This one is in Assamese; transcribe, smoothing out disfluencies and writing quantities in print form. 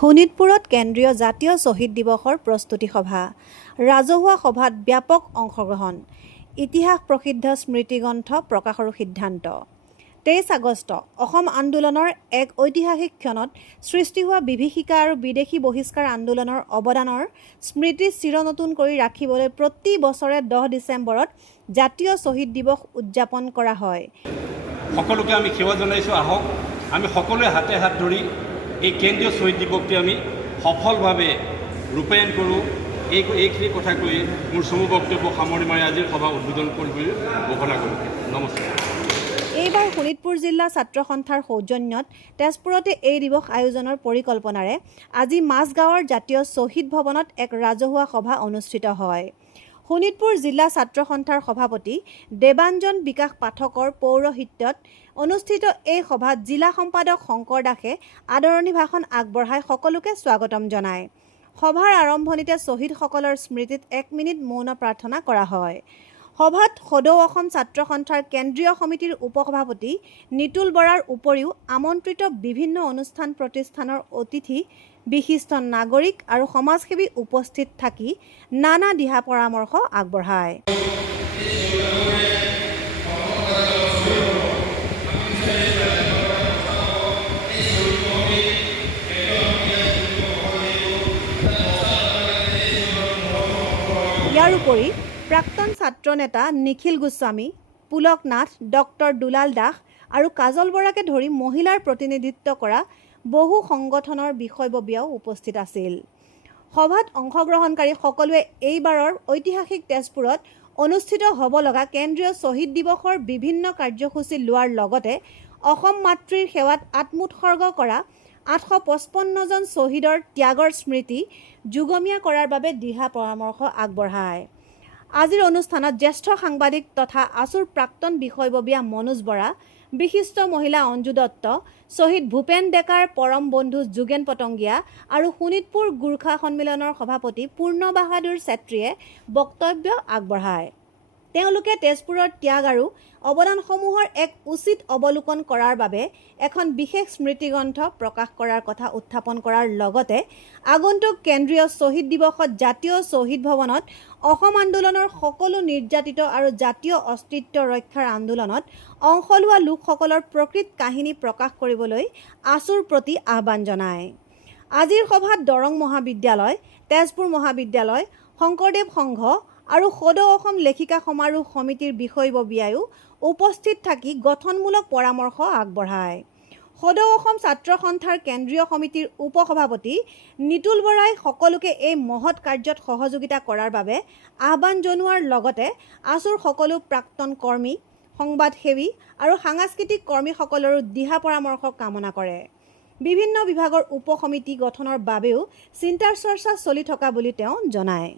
শোণিতপুৰত কেন্দ্ৰীয় জাতীয় শ্বহীদ দিৱসৰ প্ৰস্তুতি সভা। ৰাজহুৱা সভাত ব্যাপক অংশগ্ৰহণ। ইতিহাস প্ৰসিদ্ধ স্মৃতিগ্ৰন্থ প্ৰকাশৰো সিদ্ধান্ত। 23 আগষ্ট অসম আন্দোলনৰ এক ঐতিহাসিক ক্ষণত সৃষ্টি হোৱা বিভীষিকা আৰু বিদেশী বহিষ্কাৰ আন্দোলনৰ অৱদানৰ স্মৃতি চিৰনতুন কৰি ৰাখিবলৈ প্ৰতি বছৰে 10 ডিচেম্বৰত জাতীয় শ্বহীদ দিৱস উদযাপন কৰা হয়। সকলোকে আমি সেৱা জনাইছোঁ। আহক আমি সকলোৱে হাতে হাত ধৰি এই কেন্দ্ৰীয় শ্বহীদ দিৱসটি আমি সফলভাৱে ৰূপায়ণ কৰোঁ। এইখিনি কথা কৈ মোৰ চমু বক্তব্য সামৰি মাৰি আজিৰ সভা উদ্বোধন কৰিবলৈ ঘোষণা কৰোঁ। নমস্কাৰ। এইবাৰ শোণিতপুৰ জিলা ছাত্ৰ সন্থাৰ সৌজন্যত তেজপুৰতে এই দিৱস আয়োজনৰ পৰিকল্পনাৰে আজি মাজগাঁৱৰ জাতীয় শ্বহীদ ভৱনত এক ৰাজহুৱা সভা অনুষ্ঠিত হয়। শোণিতপুৰ জিলা ছাত্ৰ সন্থাৰ সভাপতি দেৱাঞ্জন বিকাশ পাঠকৰ পৌৰোহিত্যত অনুষ্ঠিত এই সভাত জিলা সম্পাদক শংকৰ দাসে আদৰণি ভাষণ আগবঢ়াই সকলোকে স্বাগতম জনায়। সভাৰ আৰম্ভণিতে শ্বহীদসকলৰ স্মৃতিত 1 মিনিট মৌন প্ৰাৰ্থনা কৰা হয়। সভাত সদৌ অসম ছাত্ৰ সন্থাৰ কেন্দ্ৰীয় সমিতিৰ উপসভাপতি নিতুল বৰাৰ উপৰিও আমন্ত্ৰিত বিভিন্ন অনুষ্ঠান প্ৰতিষ্ঠানৰ অতিথি, বিশিষ্ট নাগৰিক আৰু সমাজসেৱী উপস্থিত থাকি নানা দিহা পৰামৰ্শ আগবঢ়ায়। ইয়াৰ উপৰি প্ৰাক্তন ছাত্ৰ নেতা নিখিল গোস্বামী, পুলক নাথ, ডক্টৰ দুলাল দাস আৰু কাজল বৰাকে ধৰি মহিলাৰ প্ৰতিনিধিত্ব কৰা বহু সংগঠনৰ বিষয়ববীয়াও উপস্থিত আছিল। সভাত অংশগ্ৰহণকাৰী সকলোৱে এইবাৰৰ ঐতিহাসিক তেজপুৰত অনুষ্ঠিত হ'ব লগা কেন্দ্ৰীয় শ্বহীদ দিৱসৰ বিভিন্ন কাৰ্যসূচী লোৱাৰ লগতে অসম মাতৃৰ সেৱাত আত্মোৎসৰ্গ কৰা 855 জন শ্বহীদৰ ত্যাগৰ স্মৃতি যুগমীয়া কৰাৰ বাবে দিহা পৰামৰ্শ আগবঢ়ায়। আজিৰ অনুষ্ঠানত জ্যেষ্ঠ সাংবাদিক তথা আছুৰ প্ৰাক্তন বিষয়ববীয়া মনোজ বৰা, বিশিষ্ট মহিলা অঞ্জু দত্ত, শ্বহীদ ভূপেন ডেকাৰ পৰম বন্ধু যোগেন পটংগীয়া আৰু শোণিতপুৰ গোৰ্খা সন্মিলনৰ সভাপতি পূৰ্ণ বাহাদুৰ চেত্ৰীয়ে বক্তব্য আগবঢ়ায়। তেওঁলোকে তেজপুৰৰ ত্যাগ আৰু অৱদানসমূহৰ এক উচিত অৱলোকন কৰাৰ বাবে এখন বিশেষ স্মৃতিগ্ৰন্থ প্ৰকাশ কৰাৰ কথা উত্থাপন কৰাৰ লগতে আগন্তুক কেন্দ্ৰীয় শ্বহীদ দিৱসত জাতীয় শ্বহীদ ভৱনত অসম আন্দোলনৰ সকলো নিৰ্যাতিত আৰু জাতীয় অস্তিত্ব ৰক্ষাৰ আন্দোলনত অংশ লোৱা লোকসকলৰ প্ৰকৃত কাহিনী প্ৰকাশ কৰিবলৈ আছুৰ প্ৰতি আহ্বান জনায়। আজিৰ সভাত দৰং মহাবিদ্যালয়, তেজপুৰ মহাবিদ্যালয়, শংকৰদেৱ সংঘ আৰু সদৌ অসম লেখিকা সমাৰোহ সমিতিৰ বিষয়ববীয়াও উপস্থিত থাকি গঠনমূলক পৰামৰ্শ আগবঢ়ায়। সদৌ অসম ছাত্ৰ সন্থাৰ কেন্দ্ৰীয় সমিতিৰ উপসভাপতি নিতুল বৰাই সকলোকে এই মহৎ কাৰ্যত সহযোগিতা কৰাৰ বাবে আহ্বান জনোৱাৰ লগতে আছুৰ সকলো প্ৰাক্তন কৰ্মী, সংবাদসেৱী আৰু সাংস্কৃতিক কৰ্মীসকলৰো দিহা পৰামৰ্শ কামনা কৰে। বিভিন্ন বিভাগৰ উপসমিতি গঠনৰ বাবেও চিন্তাৰ চৰ্চা চলি থকা বুলি তেওঁ জনায়।